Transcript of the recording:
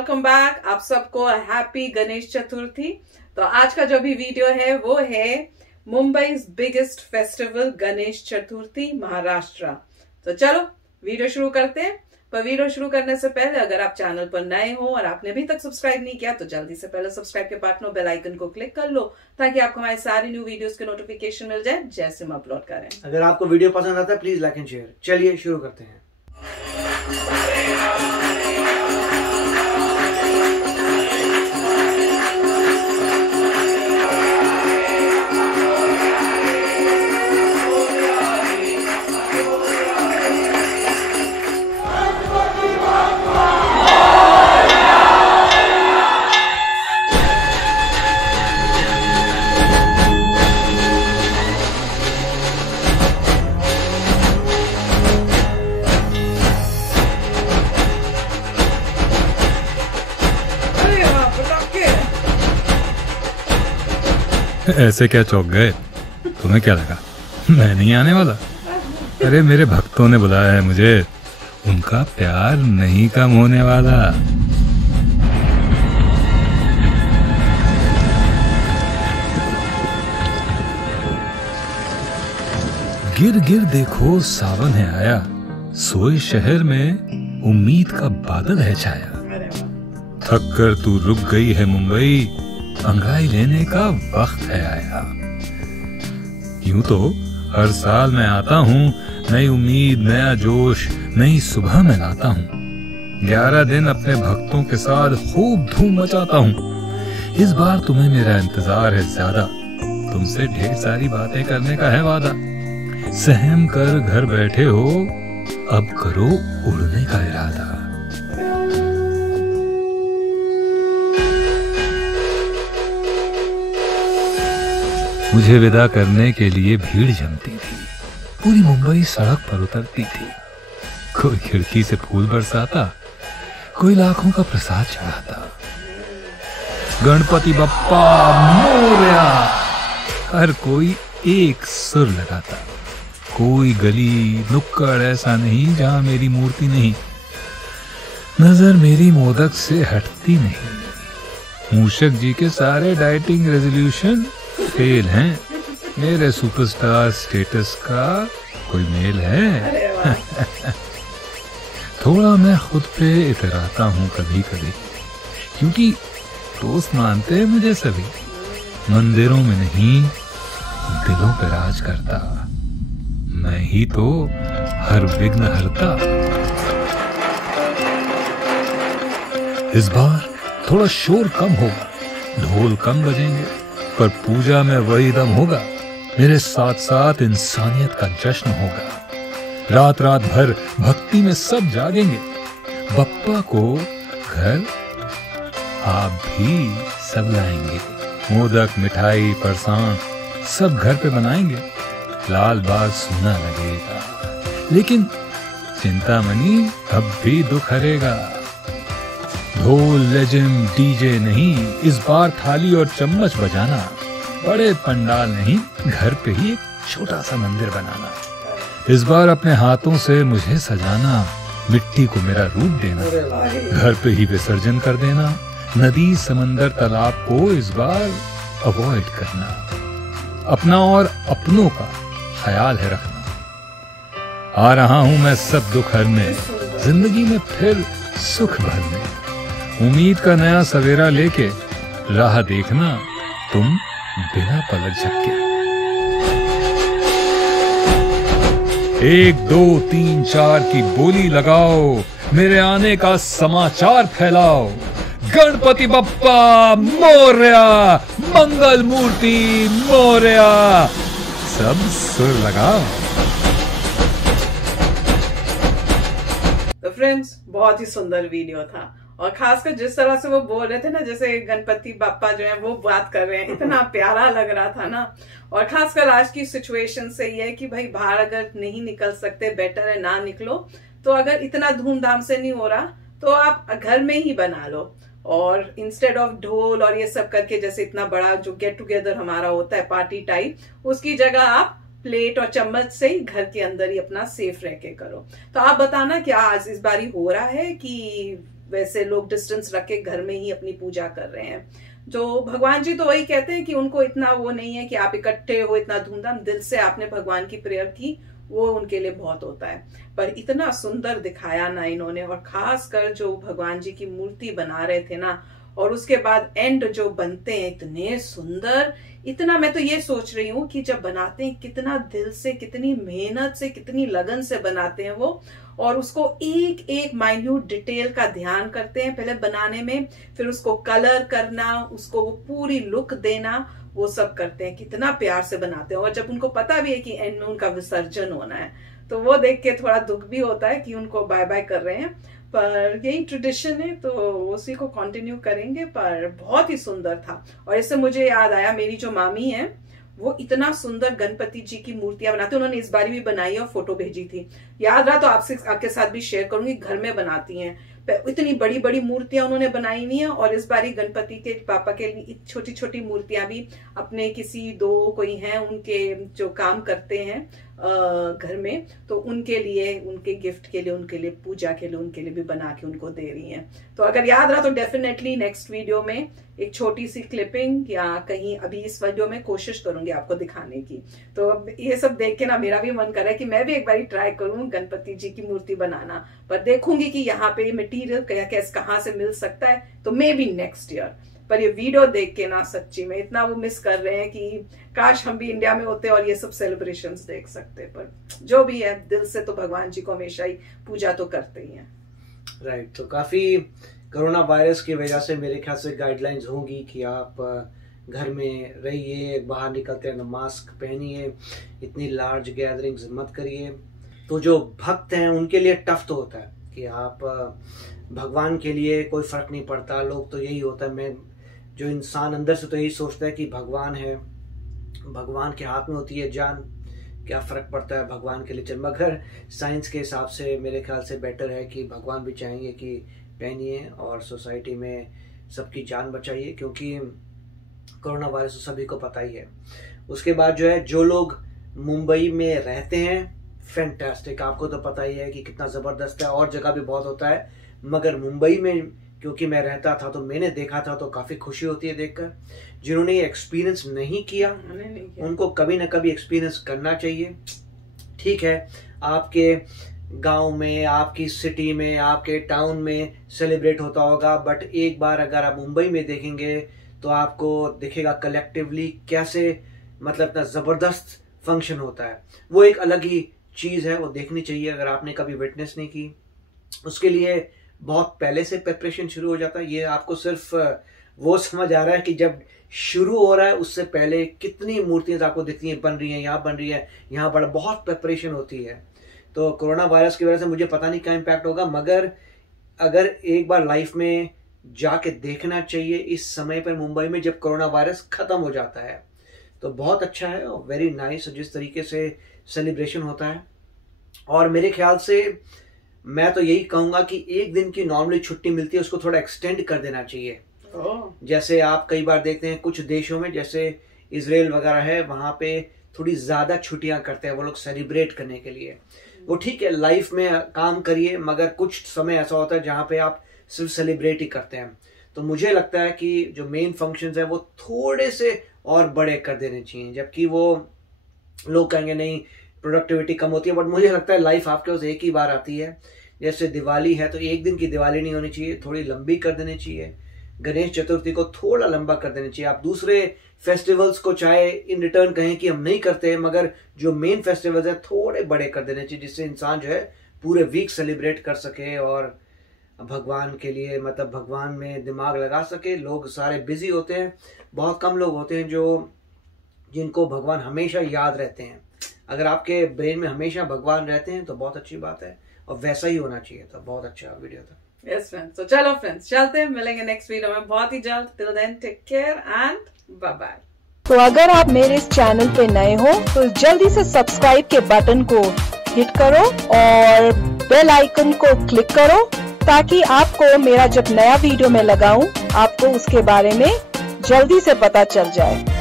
Welcome back. आप सबको happy Ganesh Chaturthi. तो आज का जो भी वीडियो है वो है मुंबई बिगेस्ट फेस्टिवल गणेश चतुर्थी महाराष्ट्र। तो चलो वीडियो शुरू करते हैं। पर वीडियो शुरू करने से पहले अगर आप चैनल पर नए हो और आपने अभी तक सब्सक्राइब नहीं किया तो जल्दी से पहले सब्सक्राइब के पास में बेल आइकन को क्लिक कर लो ताकि आपको हमारे सारे न्यू वीडियोस के नोटिफिकेशन मिल जाए जैसे हम अपलोड करें। अगर आपको वीडियो पसंद आता है प्लीज लाइक एंड शेयर। चलिए शुरू करते हैं। ऐसे क्या चौंक गए? तुम्हें क्या लगा मैं नहीं आने वाला? अरे मेरे भक्तों ने बुलाया है मुझे, उनका प्यार नहीं कम होने वाला। गिर गिर देखो सावन है आया, सोए शहर में उम्मीद का बादल है छाया। थक कर तू रुक गई है मुंबई, अंगाई लेने का वक्त है आया। यूं तो हर साल मैं आता हूँ, नई उम्मीद नया जोश नई सुबह में लाता हूँ। 11 दिन अपने भक्तों के साथ खूब धूम मचाता हूँ। इस बार तुम्हें मेरा इंतजार है ज्यादा, तुमसे ढेर सारी बातें करने का है वादा। सहम कर घर बैठे हो, अब करो उड़ने का इरादा। मुझे विदा करने के लिए भीड़ जमती थी, पूरी मुंबई सड़क पर उतरती थी। कोई खिड़की से फूल बरसाता, कोई लाखों का प्रसाद चढ़ाता। गणपति बप्पा मोरया, हर कोई एक सुर लगाता। कोई गली नुक्कड़ ऐसा नहीं जहां मेरी मूर्ति नहीं। नजर मेरी मोदक से हटती नहीं। मूषक जी के सारे डाइटिंग रेजोल्यूशन फेल हैं। मेरे सुपरस्टार स्टेटस का कोई मेल है? थोड़ा मैं खुद पे इतराता हूँ कभी कभी, क्योंकि दोस्त मानते हैं मुझे सभी। मंदिरों में नहीं दिलों पे राज करता, मैं ही तो हर विघ्न हरता। इस बार थोड़ा शोर कम होगा, ढोल कम बजेंगे, पर पूजा में वही दम होगा। मेरे साथ साथ इंसानियत का जश्न होगा। रात रात भर भक्ति में सब जागेंगे। बप्पा को घर आप भी सब लाएंगे। मोदक मिठाई फरसान सब घर पे बनाएंगे। लाल बाग सुना लगेगा, लेकिन चिंता मनी अब भी दुख हरेगा। ढोल लेजिम डीजे नहीं, इस बार थाली और चम्मच बजाना। बड़े पंडाल नहीं, घर पे ही एक छोटा सा मंदिर बनाना। इस बार अपने हाथों से मुझे सजाना, मिट्टी को मेरा रूप देना। घर पे ही विसर्जन कर देना। नदी समंदर तालाब को इस बार अवॉइड करना। अपना और अपनों का ख्याल है रखना। आ रहा हूं मैं सब दुख हरने, जिंदगी में फिर सुख भरने। उम्मीद का नया सवेरा लेके राह देखना तुम बिना पलक झपके। 1 2 3 4 की बोली लगाओ, मेरे आने का समाचार फैलाओ। गणपति बप्पा मोरया, मंगल मूर्ति मोरया, सब सुर लगाओ। तो फ्रेंड्स, बहुत ही सुंदर वीडियो था और खासकर जिस तरह से वो बोल रहे थे ना, जैसे गणपति बाप्पा जो है वो बात कर रहे हैं, इतना प्यारा लग रहा था ना। और खासकर आज की सिचुएशन से ये है कि भाई बाहर अगर नहीं निकल सकते, बेटर है ना निकलो। तो अगर इतना धूमधाम से नहीं हो रहा तो आप घर में ही बना लो, और इंस्टेड ऑफ ढोल और ये सब करके, जैसे इतना बड़ा जो गेट टुगेदर हमारा होता है पार्टी टाइप, उसकी जगह आप प्लेट और चम्मच से ही घर के अंदर ही अपना सेफ रह के करो। तो आप बताना क्या आज इस बारी हो रहा है कि वैसे लोग डिस्टेंस रख के घर में ही अपनी पूजा कर रहे हैं। जो भगवान जी तो वही कहते हैं कि उनको इतना वो नहीं है कि आप इकट्ठे हो, इतना धूमधाम, दिल से आपने भगवान की प्रेयर की, वो उनके लिए बहुत होता है। पर इतना सुंदर दिखाया ना इन्होंने, और खासकर जो भगवान जी की मूर्ति बना रहे थे ना, और उसके बाद एंड जो बनते हैं इतने सुंदर, इतना मैं तो ये सोच रही हूँ कि जब बनाते हैं कितना दिल से, कितनी मेहनत से, कितनी लगन से बनाते हैं वो, और उसको एक एक माइन्यूट डिटेल का ध्यान करते हैं पहले बनाने में, फिर उसको कलर करना, उसको वो पूरी लुक देना, वो सब करते हैं, कितना प्यार से बनाते हैं। और जब उनको पता भी है कि एंड में उनका विसर्जन होना है, तो वो देख के थोड़ा दुख भी होता है कि उनको बाय बाय कर रहे हैं, पर यही ट्रेडिशन है तो उसी को कंटिन्यू करेंगे। पर बहुत ही सुंदर था। और इससे मुझे याद आया, मेरी जो मामी है वो इतना सुंदर गणपति जी की मूर्तियां बनाती, उन्होंने इस बार भी बनाई और फोटो भेजी थी, याद रहा तो आपके साथ भी शेयर करूंगी। घर में बनाती हैं, इतनी बड़ी बड़ी मूर्तियां उन्होंने बनाई हुई हैं, और इस बार गणपति के पापा के लिए छोटी छोटी मूर्तियां भी अपने किसी दो कोई हैं उनके जो काम करते हैं घर में, तो उनके लिए, उनके गिफ्ट के लिए, उनके लिए पूजा के लिए, उनके लिए भी बना के उनको दे रही हैं। तो अगर याद रहा तो डेफिनेटली नेक्स्ट वीडियो में एक छोटी सी क्लिपिंग या कहीं अभी इस वीडियो में कोशिश करूंगी आपको दिखाने की। तो ये सब देख के ना मेरा भी मन कर रहा है कि मैं भी एक बार ट्राई करूं गणपति जी की मूर्ति बनाना, पर देखूंगी कि यहाँ पे मटेरियल कहाँ से मिल सकता है, तो मे बी नेक्स्ट ईयर। पर ये वीडियो देख के ना सच्ची में इतना वो मिस कर रहे हैं कि काश हम भी इंडिया में होते और ये सब सेलिब्रेशंस देख सकते। पर जो भी है, दिल से तो भगवान जी को हमेशा ही पूजा तो करते ही हैं। राइट। तो काफी कोरोना वायरस की वजह से मेरे ख्याल से गाइडलाइंस होंगी कि आप घर में रहिए, बाहर निकलते हैं मास्क पहनिए, इतनी लार्ज गैदरिंग्स मत करिए। तो जो भक्त हैं उनके लिए टफ तो होता है कि आप भगवान के लिए कोई फर्क नहीं पड़ता, लोग तो यही होता है, मैं जो इंसान अंदर से तो यही सोचता है कि भगवान है, भगवान के हाथ में होती है जान, क्या फर्क पड़ता है भगवान के लिए चल। मगर साइंस के हिसाब से मेरे ख्याल से बेटर है कि भगवान भी चाहेंगे कि पहनिए और सोसाइटी में सबकी जान बचाइए, क्योंकि कोरोना वायरस तो सभी को पता ही है। उसके बाद जो है, जो लोग मुंबई में रहते हैं, फैंटास्टिक, आपको तो पता ही है कि कितना जबरदस्त है, और जगह भी बहुत होता है, मगर मुंबई में क्योंकि मैं रहता था तो मैंने देखा था, तो काफी खुशी होती है देखकर। जिन्होंने ये एक्सपीरियंस नहीं किया उनको कभी ना कभी एक्सपीरियंस करना चाहिए। ठीक है, आपके गांव में, आपकी सिटी में, आपके टाउन में सेलिब्रेट होता होगा, बट एक बार अगर आप मुंबई में देखेंगे तो आपको दिखेगा कलेक्टिवली कैसे, मतलब इतना जबरदस्त फंक्शन होता है। वो एक अलग ही चीज है, वो देखनी चाहिए अगर आपने कभी विटनेस नहीं की। उसके लिए बहुत पहले से प्रिपरेशन शुरू हो जाता है। ये आपको सिर्फ वो समझ आ रहा है कि जब शुरू हो रहा है उससे पहले कितनी मूर्तियां आपको दिखती हैं, बन रही हैं, यहाँ बन रही है, यहाँ बड़ा बहुत प्रिपरेशन होती है। तो कोरोना वायरस की वजह से मुझे पता नहीं क्या इम्पैक्ट होगा, मगर अगर एक बार लाइफ में जाके देखना चाहिए इस समय पर मुंबई में जब कोरोना वायरस खत्म हो जाता है, तो बहुत अच्छा है और वेरी नाइस जिस तरीके से सेलिब्रेशन होता है। और मेरे ख्याल से मैं तो यही कहूंगा कि एक दिन की नॉर्मली छुट्टी मिलती है उसको थोड़ा एक्सटेंड कर देना चाहिए। जैसे आप कई बार देखते हैं कुछ देशों में, जैसे इजराइल वगैरह है, वहां पे थोड़ी ज्यादा छुट्टियां करते हैं वो लोग सेलिब्रेट करने के लिए। वो ठीक है, लाइफ में काम करिए, मगर कुछ समय ऐसा होता है जहां पे आप सिर्फ सेलिब्रेट ही करते हैं। तो मुझे लगता है कि जो मेन फंक्शंस है वो थोड़े से और बड़े कर देने चाहिए। जबकि वो लोग कहेंगे नहीं प्रोडक्टिविटी कम होती है, बट मुझे लगता है लाइफ आपके पास एक ही बार आती है। जैसे दिवाली है तो एक दिन की दिवाली नहीं होनी चाहिए, थोड़ी लंबी कर देनी चाहिए। गणेश चतुर्थी को थोड़ा लंबा कर देना चाहिए। आप दूसरे फेस्टिवल्स को चाहे इन रिटर्न कहें कि हम नहीं करते हैं, मगर जो मेन फेस्टिवल्स है थोड़े बड़े कर देने चाहिए, जिससे इंसान जो है पूरे वीक सेलिब्रेट कर सके और भगवान के लिए, मतलब भगवान में दिमाग लगा सके। लोग सारे बिजी होते हैं, बहुत कम लोग होते हैं जिनको भगवान हमेशा याद रहते हैं। अगर आपके ब्रेन में हमेशा भगवान रहते हैं तो बहुत अच्छी बात है, और वैसा ही होना चाहिए। था बहुत अच्छा वीडियो था। यस फ्रेंड्स, तो चलो फ्रेंड्स चलते हैं, मिलेंगे नेक्स्ट वीडियो में बहुत ही जल्द। Till then take care and bye bye. तो अगर आप मेरे इस चैनल पे नए हो तो जल्दी से सब्सक्राइब के बटन को हिट करो और बेल आइकन को क्लिक करो, ताकि आपको मेरा जब नया वीडियो मैं लगाऊं आपको उसके बारे में जल्दी से पता चल जाए।